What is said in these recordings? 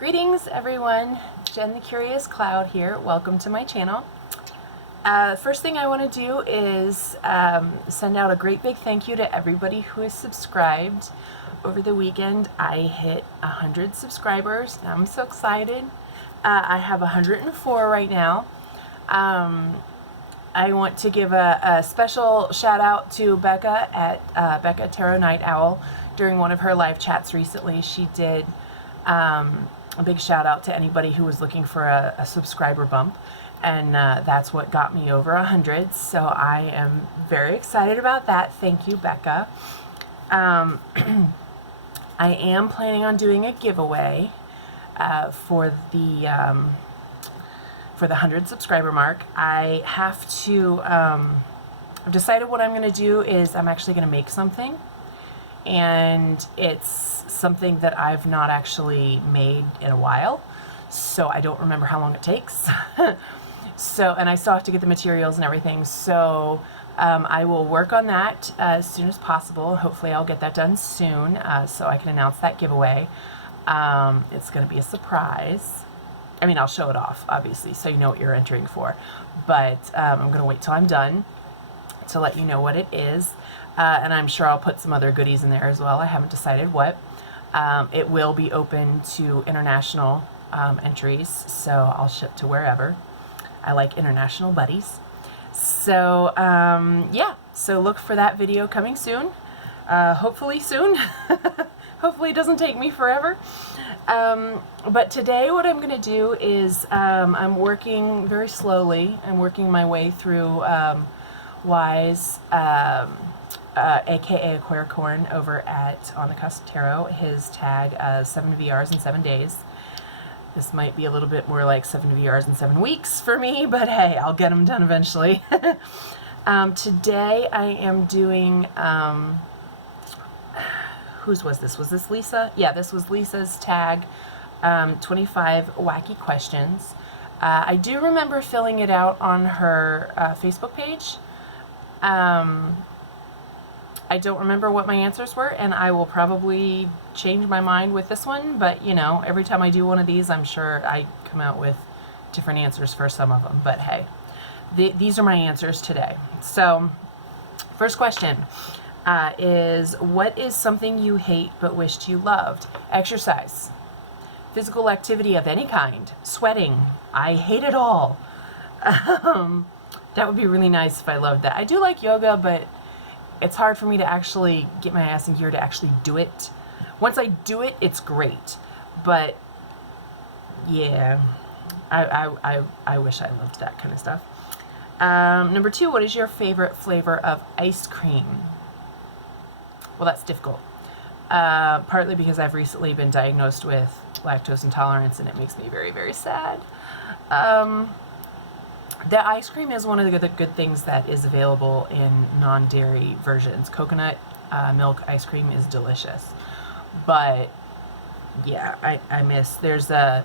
Greetings everyone, Jen the Curious Cloud here. Welcome to my channel. First thing I want to do is send out a great big thank you to everybody who is subscribed. Over the weekend I hit 100 subscribers. I'm so excited. I have 104 right now. I want to give a special shout out to Becca at Becca Tarot Night Owl. During one of her live chats recently, she did a big shout out to anybody who was looking for a subscriber bump, and that's what got me over 100. So I am very excited about that. Thank you, Becca. I am planning on doing a giveaway for the 100 subscriber mark. I have to, I've decided what I'm going to do is I'm actually going to make something, and it's something that I've not actually made in a while, so I don't remember how long it takes. So, and I still have to get the materials and everything, so I will work on that as soon as possible. Hopefully I'll get that done soon, so I can announce that giveaway. It's going to be a surprise. I mean, I'll show it off, obviously, so you know what you're entering for, but I'm going to wait till I'm done to let you know what it is, and I'm sure I'll put some other goodies in there as well. I haven't decided what. It will be open to international entries, so I'll ship to wherever. I like international buddies. So, yeah, so look for that video coming soon. Hopefully soon. Hopefully it doesn't take me forever. But today what I'm going to do is I'm working very slowly. I'm working my way through Wise, aka Aquaricorn, over at On the Cusp Tarot. His tag 7 VRs in 7 days. This might be a little bit more like 7 VRs in 7 weeks for me, but hey, I'll get them done eventually. Today I am doing, whose was this? Was this Lisa? Yeah, this was Lisa's tag, 25 wacky questions. I do remember filling it out on her Facebook page. I don't remember what my answers were, and I will probably change my mind with this one, but you know, every time I do one of these, I'm sure I come out with different answers for some of them, but hey, these are my answers today. So, first question is, what is something you hate but wished you loved? Exercise. Physical activity of any kind. Sweating. I hate it all. That would be really nice if I loved that. I do like yoga, but it's hard for me to actually get my ass in gear to actually do it. Once I do it, it's great. But yeah, I wish I loved that kind of stuff. Number 2, what is your favorite flavor of ice cream? Well, that's difficult. Partly because I've recently been diagnosed with lactose intolerance, and it makes me very, very sad. The ice cream is one of the good things that is available in non-dairy versions. Coconut milk ice cream is delicious. But yeah, I miss, there's an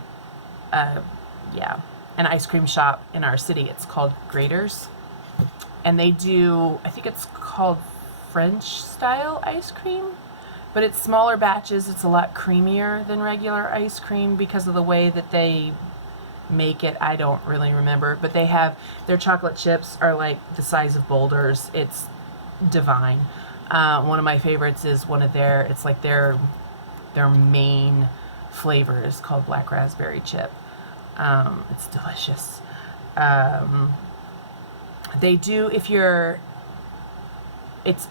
ice cream shop in our city. It's called Grater's, and they do, I think it's called French style ice cream, but it's smaller batches. It's a lot creamier than regular ice cream because of the way that they make it. I don't really remember, but they have, their chocolate chips are like the size of boulders. It's divine. One of my favorites is one of their, it's like their main flavor is called black raspberry chip. It's delicious. They do, if you're, it's,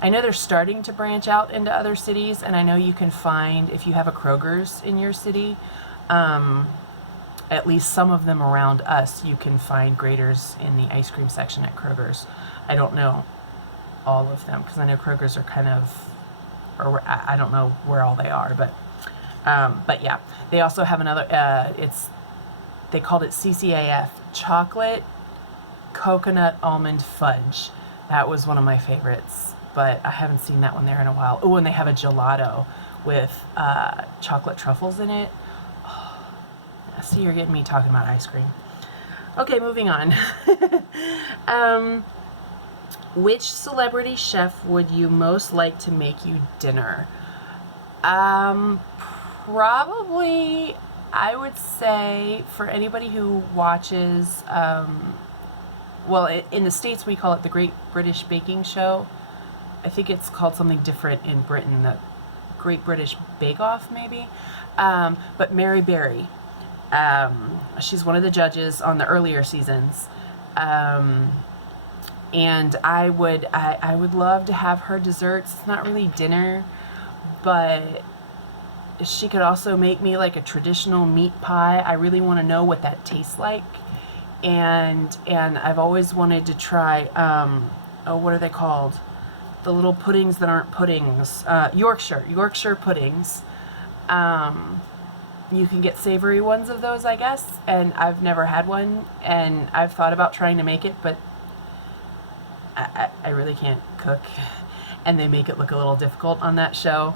I know they're starting to branch out into other cities, and I know you can find, if you have a Kroger's in your city, at least some of them around us, you can find Grater's in the ice cream section at Kroger's. I don't know all of them, because I know Kroger's are kind of, or I don't know where all they are, but yeah. They also have another, they called it CCAF, chocolate coconut almond fudge. That was one of my favorites, but I haven't seen that one there in a while. Oh, and they have a gelato with chocolate truffles in it. See, you're getting me talking about ice cream. Okay, moving on. Which celebrity chef would you most like to make you dinner? Probably, I would say for anybody who watches, in the States we call it the Great British Baking Show. I think it's called something different in Britain, the Great British Bake Off, maybe. But Mary Berry, she's one of the judges on the earlier seasons. And I would love to have her desserts. It's not really dinner, but she could also make me like a traditional meat pie. I really want to know what that tastes like. And I've always wanted to try, what are they called? The little puddings that aren't puddings. Yorkshire puddings. You can get savory ones of those, I guess. And I've never had one, and I've thought about trying to make it, but I really can't cook. And they make it look a little difficult on that show.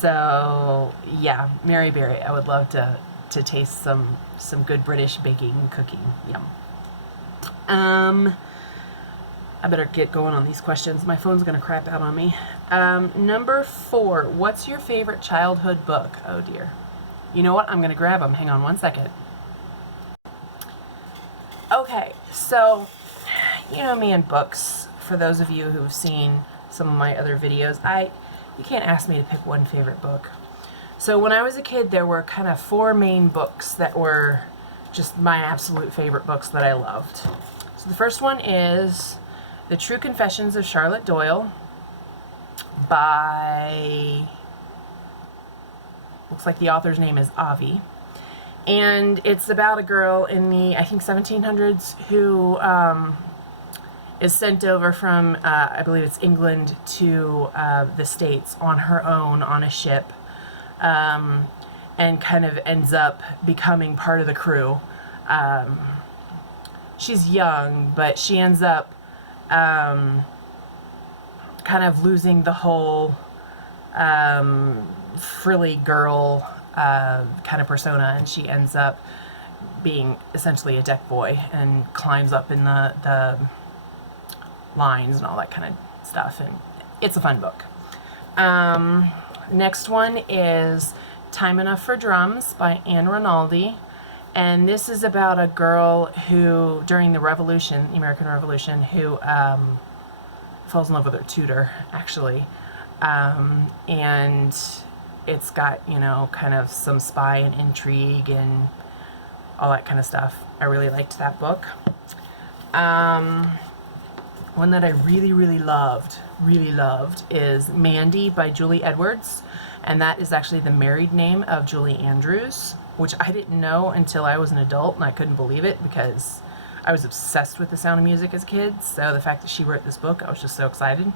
So yeah, Mary Berry. I would love to taste some good British baking and cooking. Yum. I better get going on these questions. My phone's gonna crap out on me. Number 4. What's your favorite childhood book? Oh dear. You know what? I'm gonna grab them. Hang on one second. Okay, so you know me and books. For those of you who've seen some of my other videos, you can't ask me to pick one favorite book. So when I was a kid, there were kind of 4 main books that were just my absolute favorite books that I loved. So the first one is The True Confessions of Charlotte Doyle by, looks like the author's name is Avi. And it's about a girl in the, I think, 1700s who is sent over from, I believe it's England, to the States on her own on a ship, and kind of ends up becoming part of the crew. She's young, but she ends up kind of losing the whole frilly girl kind of persona, and she ends up being essentially a deck boy and climbs up in the lines and all that kind of stuff, and it's a fun book. Next one is Time Enough for Drums by Anne Rinaldi, and this is about a girl who, during the Revolution, the American Revolution, who falls in love with her tutor, actually, and it's got, you know, kind of some spy and intrigue and all that kind of stuff. I really liked that book. One that I really loved is Mandy by Julie Edwards, and that is actually the married name of Julie Andrews, which I didn't know until I was an adult, and I couldn't believe it because I was obsessed with The Sound of Music as a kid. So the fact that she wrote this book, I was just so excited.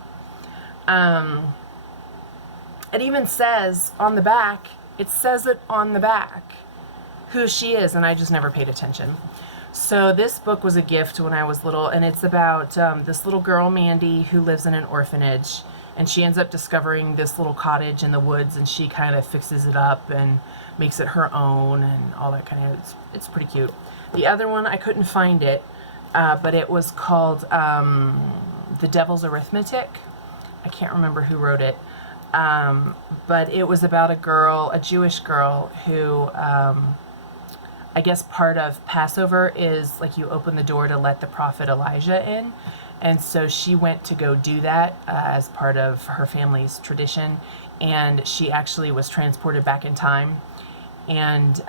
It even says on the back, who she is, and I just never paid attention. So this book was a gift when I was little, and it's about this little girl, Mandy, who lives in an orphanage, and she ends up discovering this little cottage in the woods, and she kind of fixes it up and makes it her own and all that kind of, it's pretty cute. The other one, I couldn't find it, but it was called The Devil's Arithmetic. I can't remember who wrote it, but it was about a Jewish girl who, I guess part of Passover is like you open the door to let the prophet Elijah in. And so she went to go do that as part of her family's tradition. And she actually was transported back in time and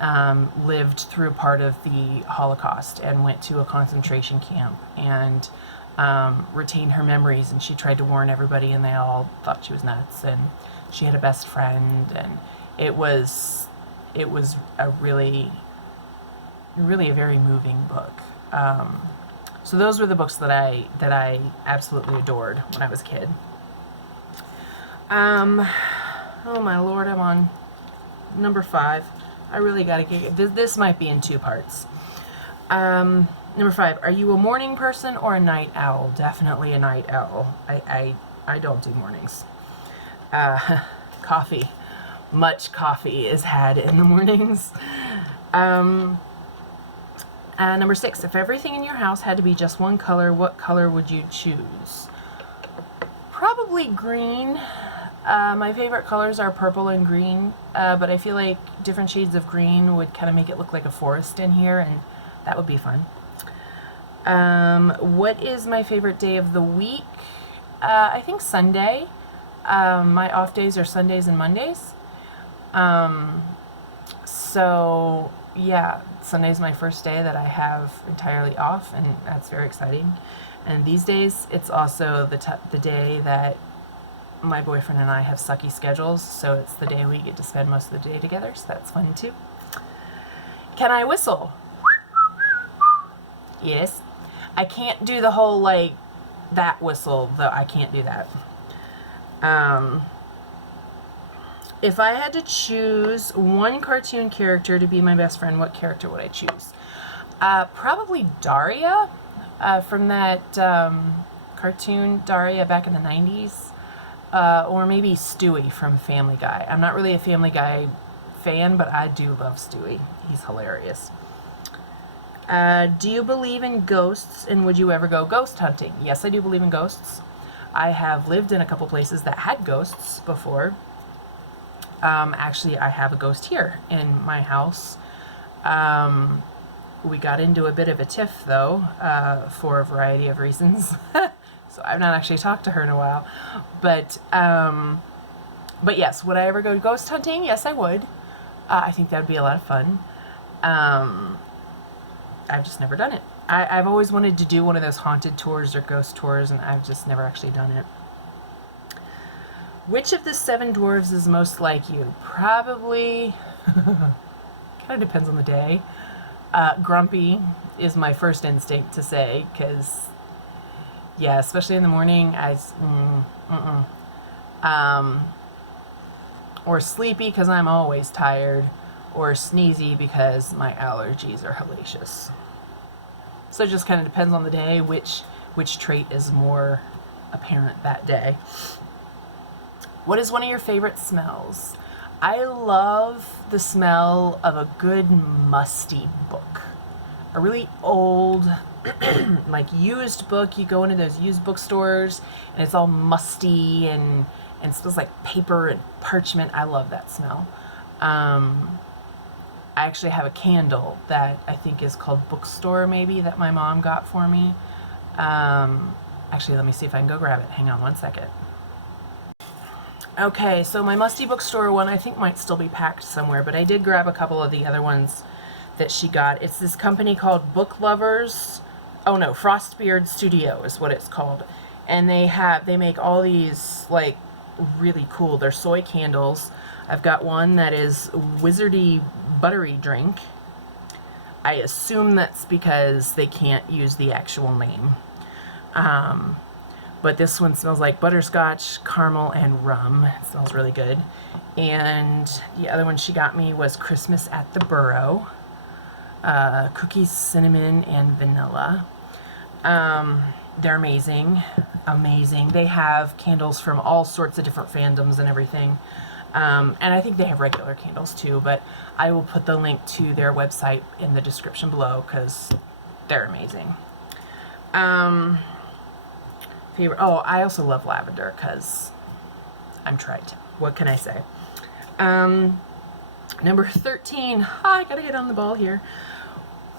lived through part of the Holocaust and went to a concentration camp and retained her memories. And she tried to warn everybody, and they all thought she was nuts. And she had a best friend, and it was a really a very moving book. So those were the books that I absolutely adored when I was a kid. Oh my Lord, I'm on number 5. I really gotta get this. Might be in 2 parts. Number 5. Are you a morning person or a night owl? Definitely a night owl. I don't do mornings. Coffee. Much coffee is had in the mornings. Number 6, if everything in your house had to be just one color, what color would you choose? Probably green. My favorite colors are purple and green, but I feel like different shades of green would kind of make it look like a forest in here, and that would be fun. What is my favorite day of the week? I think Sunday. My off days are Sundays and Mondays. So yeah, Sunday's my first day that I have entirely off, and that's very exciting. And these days, it's also the day that my boyfriend and I have sucky schedules, so it's the day we get to spend most of the day together, so that's fun too. Can I whistle? Yes. I can't do the whole, like, that whistle, though. I can't do that. If I had to choose one cartoon character to be my best friend, what character would I choose? Probably Daria, from that cartoon Daria back in the 90s. Or maybe Stewie from Family Guy. I'm not really a Family Guy fan, but I do love Stewie. He's hilarious. Do you believe in ghosts, and would you ever go ghost hunting? Yes, I do believe in ghosts. I have lived in a couple places that had ghosts before. Actually, I have a ghost here in my house. We got into a bit of a tiff, though, for a variety of reasons. So I've not actually talked to her in a while. But yes, would I ever go ghost hunting? Yes, I would. I think that would be a lot of fun. I've just never done it. I've always wanted to do one of those haunted tours or ghost tours, and I've just never actually done it. Which of the 7 dwarves is most like you? Probably, kind of depends on the day. Grumpy is my first instinct to say, because, yeah, especially in the morning, or sleepy because I'm always tired, or sneezy because my allergies are hellacious. So it just kind of depends on the day which trait is more apparent that day. What is one of your favorite smells? I love the smell of a good musty book. A really old, like used book. You go into those used bookstores and it's all musty and smells like paper and parchment. I love that smell. I actually have a candle that I think is called Bookstore, maybe, that my mom got for me. Actually, let me see if I can go grab it. Hang on one second. Okay, so my Musty Bookstore one I think might still be packed somewhere, but I did grab a couple of the other ones that she got. It's this company called Book Lovers. Oh no, Frostbeard Studio is what it's called. And they make all these, like, really cool. They're soy candles. I've got one that is wizardy buttery drink. I assume that's because they can't use the actual name. But this one smells like butterscotch, caramel, and rum. It smells really good. And the other one she got me was Christmas at the Burrow. Cookies, cinnamon, and vanilla. They're amazing. Amazing. They have candles from all sorts of different fandoms and everything. And I think they have regular candles too, but I will put the link to their website in the description below because they're amazing. Favorite. Oh, I also love lavender because I'm trite. What can I say? Number 13. I gotta get on the ball here.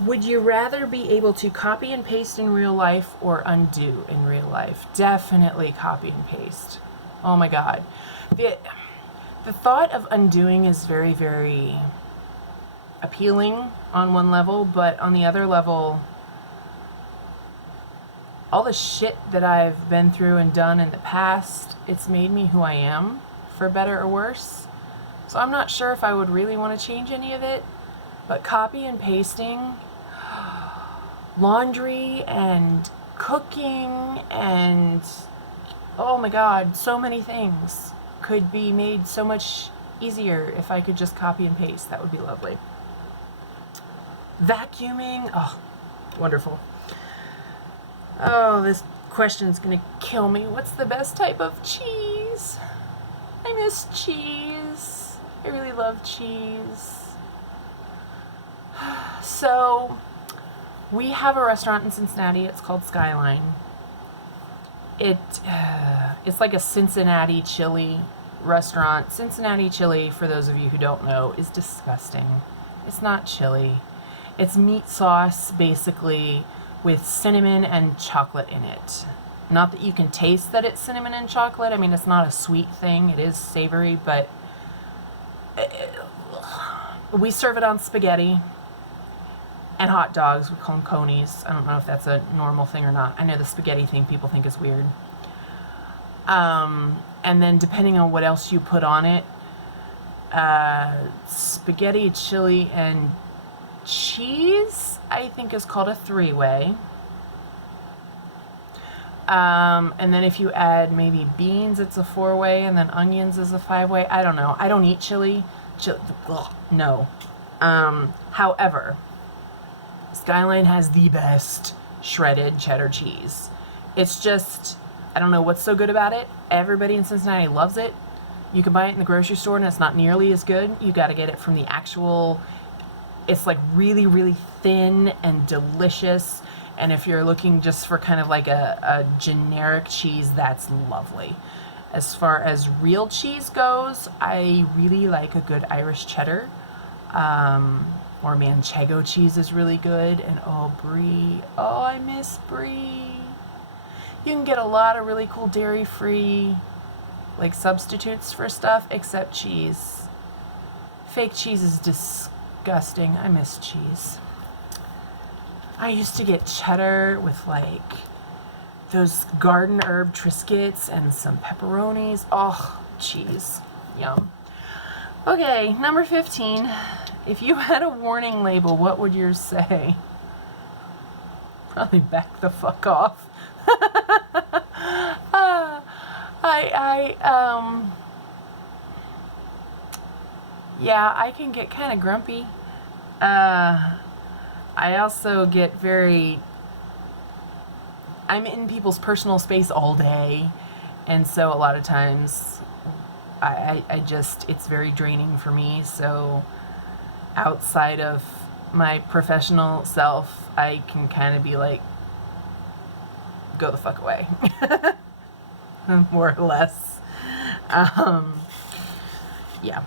Would you rather be able to copy and paste in real life or undo in real life? Definitely copy and paste. Oh my God. The thought of undoing is very, very appealing on one level, but on the other level, all the shit that I've been through and done in the past, it's made me who I am, for better or worse. So I'm not sure if I would really want to change any of it, but copy and pasting, laundry and cooking and, oh my God, so many things could be made so much easier if I could just copy and paste. That would be lovely. Vacuuming, oh, wonderful. Oh, this question's gonna kill me. What's the best type of cheese? I miss cheese. I really love cheese. So, we have a restaurant in Cincinnati. It's called Skyline. It's like a Cincinnati chili restaurant, Cincinnati chili, for those of you who don't know, is disgusting. It's not chili. It's meat sauce, basically, with cinnamon and chocolate in it. Not that you can taste that it's cinnamon and chocolate. I mean, it's not a sweet thing. It is savory, but we serve it on spaghetti and hot dogs. We call them conies. I don't know if that's a normal thing or not. I know the spaghetti thing people think is weird. And then depending on what else you put on it, spaghetti, chili, and cheese, I think, is called a three-way. And then if you add maybe beans, it's a four-way, and then onions is a five-way. I don't know. I don't eat chili. No. However, Skyline has the best shredded cheddar cheese. It's just, I don't know what's so good about it. Everybody in Cincinnati loves it. You can buy it in the grocery store and it's not nearly as good. You got to get it from the actual, it's like really, really thin and delicious. And if you're looking just for kind of like a generic cheese, that's lovely. As far as real cheese goes, I really like a good Irish cheddar. Or Manchego cheese is really good. And oh, brie. Oh, I miss brie. You can get a lot of really cool dairy-free like substitutes for stuff, except cheese. Fake cheese is disgusting. I miss cheese. I used to get cheddar with like those garden herb Triscuits and some pepperonis. Oh, cheese. Yum. Okay, number 15. If you had a warning label, what would yours say? Probably back the fuck off. Yeah, I can get kind of grumpy. I also get I'm in people's personal space all day, and so a lot of times I just, it's very draining for me. So outside of my professional self, I can kind of be like, go the fuck away. More or less. Yeah.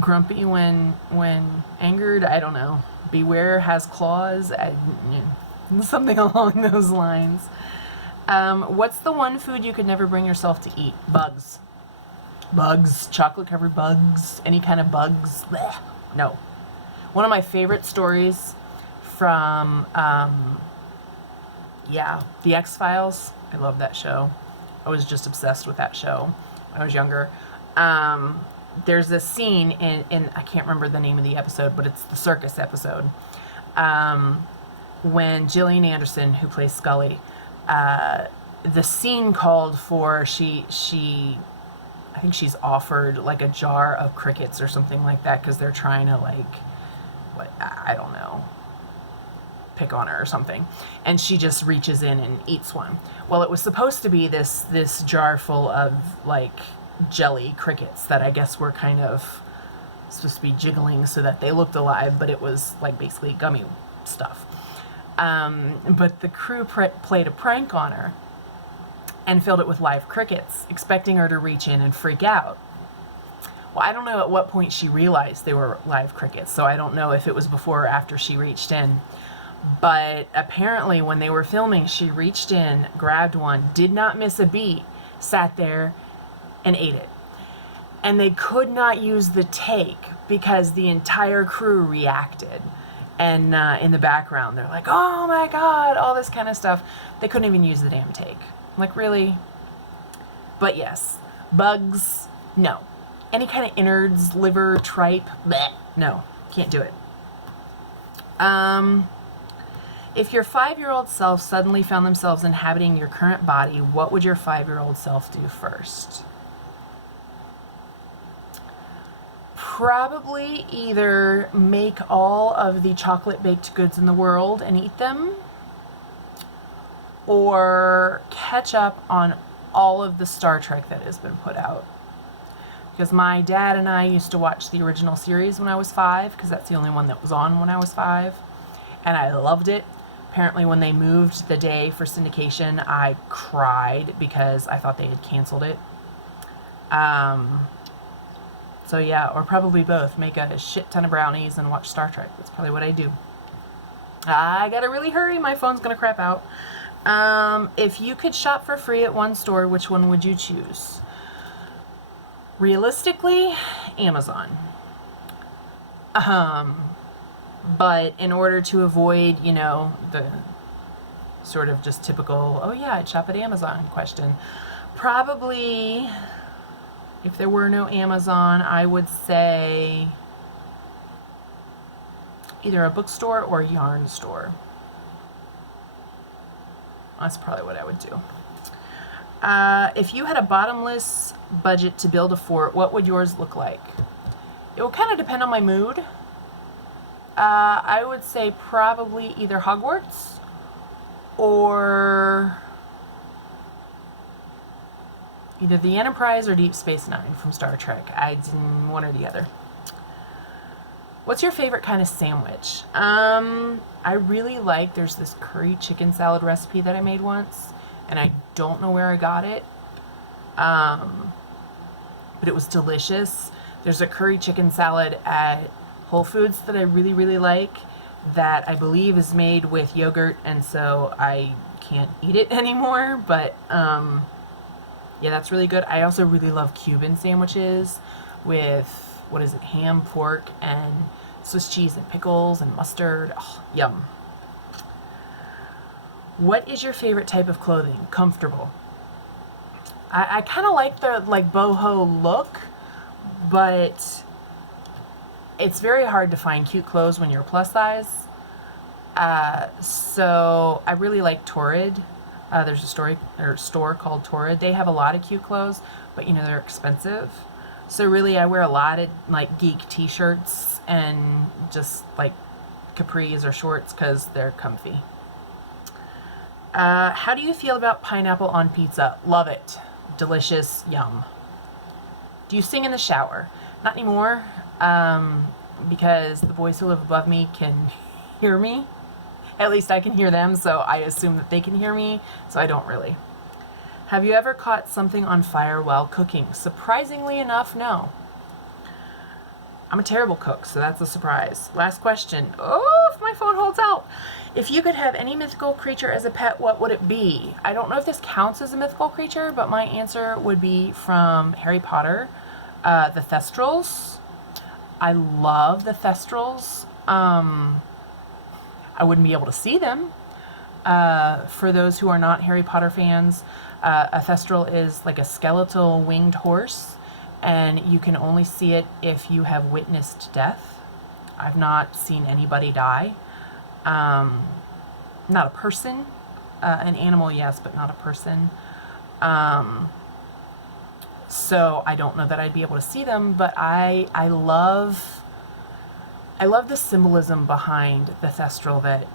Grumpy when angered, I don't know. Beware has claws. Something along those lines. What's the one food you could never bring yourself to eat? Bugs. Bugs. Chocolate covered bugs. Any kind of bugs. Blech. No. One of my favorite stories from The X-Files. I love that show. I was just obsessed with that show when I was younger. There's a scene in I can't remember the name of the episode, but it's the circus episode, when Gillian Anderson, who plays Scully, the scene called for, I think she's offered like a jar of crickets or something like that because they're trying to I don't know, pick on her or something, and she just reaches in and eats one. Well, it was supposed to be this jar full of like jelly crickets that I guess were kind of supposed to be jiggling so that they looked alive, but it was like basically gummy stuff. But the crew played a prank on her and filled it with live crickets, expecting her to reach in and freak out. Well, I don't know at what point she realized they were live crickets, so I don't know if it was before or after she reached in. But apparently when they were filming, she reached in, grabbed one, did not miss a beat, sat there, and ate it. And they could not use the take because the entire crew reacted. And in the background, they're like, oh my God, all this kind of stuff. They couldn't even use the damn take. I'm like, really? But yes, bugs, no. Any kind of innards, liver, tripe, bleh, no, can't do it. If your 5-year-old self suddenly found themselves inhabiting your current body, what would your 5-year-old self do first? Probably either make all of the chocolate baked goods in the world and eat them, or catch up on all of the Star Trek that has been put out. Because my dad and I used to watch the original series when I was 5, because that's the only one that was on when I was 5, and I loved it. Apparently when they moved the day for syndication, I cried because I thought they had canceled it. So yeah, or probably both. Make a shit ton of brownies and watch Star Trek. That's probably what I do. I gotta really hurry. My phone's gonna crap out. If you could shop for free at one store, which one would you choose? Realistically, Amazon. But in order to avoid, the sort of just typical, oh yeah, I'd shop at Amazon question, probably, if there were no Amazon, I would say either a bookstore or a yarn store. That's probably what I would do. If you had a bottomless budget to build a fort, what would yours look like? It will kind of depend on my mood. I would say probably either Hogwarts or either the Enterprise or Deep Space Nine from Star Trek. One or the other. What's your favorite kind of sandwich? I really like, there's this curry chicken salad recipe that I made once, and I don't know where I got it, but it was delicious. There's a curry chicken salad at Whole Foods that I really, really like that I believe is made with yogurt, and so I can't eat it anymore, but yeah, that's really good. I also really love Cuban sandwiches with, what is it, ham, pork, and Swiss cheese and pickles and mustard. Oh, yum. What is your favorite type of clothing? Comfortable. I kind of like the boho look, but it's very hard to find cute clothes when you're plus size. So I really like Torrid. There's a store called Torrid. They have a lot of cute clothes, but they're expensive. So really I wear a lot of geek t-shirts and just capris or shorts because they're comfy. How do you feel about pineapple on pizza? Love it. Delicious. Yum. Do you sing in the shower? Not anymore, because the boys who live above me can hear me. At least I can hear them, so I assume that they can hear me, so I don't really. Have you ever caught something on fire while cooking? Surprisingly enough, no. I'm a terrible cook, so that's a surprise. Last question. Oh, if my phone holds out. If you could have any mythical creature as a pet, what would it be? I don't know if this counts as a mythical creature, but my answer would be from Harry Potter, the Thestrals. I love the Thestrals. I wouldn't be able to see them. For those who are not Harry Potter fans, a Thestral is like a skeletal winged horse, and you can only see it if you have witnessed death. I've not seen anybody die. Not a person. An animal, yes, but not a person. So I don't know that I'd be able to see them, but I love the symbolism behind the Thestral. That,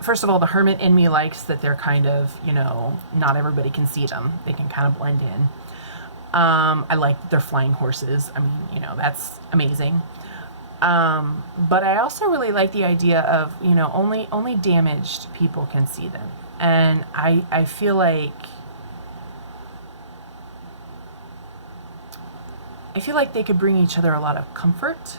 first of all, the hermit in me likes that they're kind of, not everybody can see them. They can kind of blend in. I like that they're flying horses. I mean, that's amazing. But I also really like the idea of, only damaged people can see them. And I feel like they could bring each other a lot of comfort.